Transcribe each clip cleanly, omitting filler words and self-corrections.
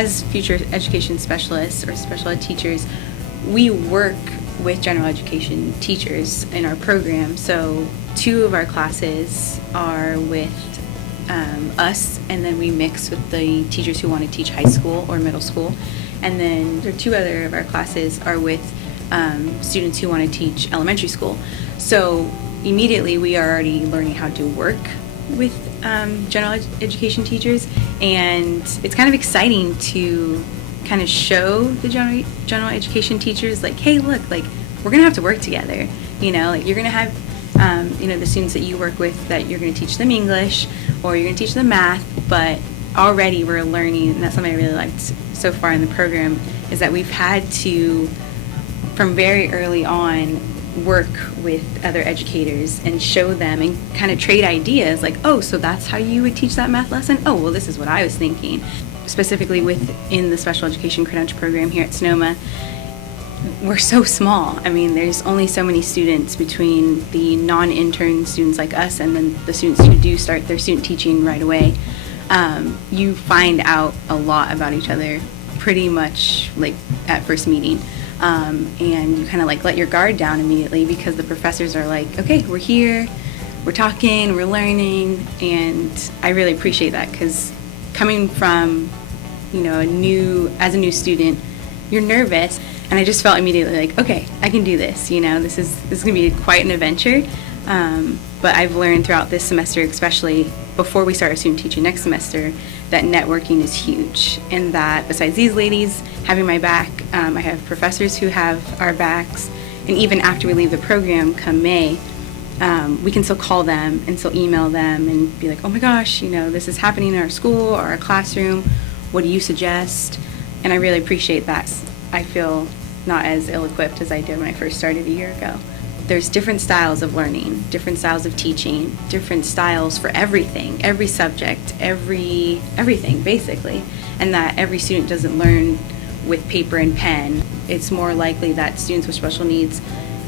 as future education specialists or special ed teachers, we work with general education teachers in our program. So 2 of our classes are with us, and then we mix with the teachers who want to teach high school or middle school. And then there are 2 other of our classes are with students who want to teach elementary school. So immediately we are already learning how to work with general education teachers, and it's kind of exciting to kind of show the general education teachers, like, hey, look, like, we're gonna have to work together, like, you're gonna have the students that you work with, that you're gonna teach them English or you're gonna teach them math, but already we're learning, and that's something I really liked so far in the program, is that we've had to, from very early on, work with other educators and show them and kind of trade ideas, like, oh, so that's how you would teach that math lesson? Oh, well, this is what I was thinking. Specifically within the special education credential program here at Sonoma, we're so small. I mean, there's only so many students between the non-intern students like us and then the students who do start their student teaching right away. You find out a lot about each other pretty much like at first meeting. And you kind of like let your guard down immediately, because the professors are like, okay, we're here, we're talking, we're learning, and I really appreciate that, because coming from, as a new student, you're nervous, and I just felt immediately like, okay, I can do this, this is going to be quite an adventure, but I've learned throughout this semester, especially before we start our student teaching next semester, that networking is huge, and that besides these ladies having my back, I have professors who have our backs, and even after we leave the program come May, we can still call them and still email them and be like, oh my gosh, this is happening in our school or our classroom, what do you suggest? And I really appreciate that. I feel not as ill-equipped as I did when I first started a year ago. There's different styles of learning, different styles of teaching, different styles for everything, every subject, everything basically, and that every student doesn't learn with paper and pen. It's more likely that students with special needs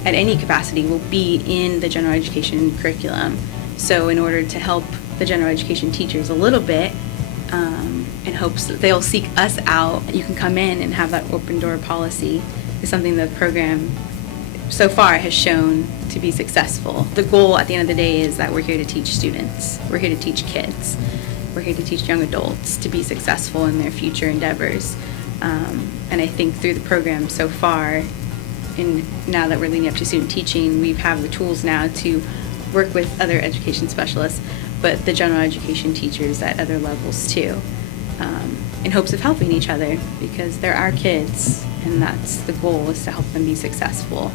at any capacity will be in the general education curriculum. So in order to help the general education teachers a little bit, in hopes that they'll seek us out, you can come in and have that open door policy, is something the program so far has shown to be successful. The goal at the end of the day is that we're here to teach students. We're here to teach kids. We're here to teach young adults to be successful in their future endeavors. And I think through the program so far, and now that we're leading up to student teaching, we have the tools now to work with other education specialists, but the general education teachers at other levels too, in hopes of helping each other, because they're our kids, and that's the goal, is to help them be successful.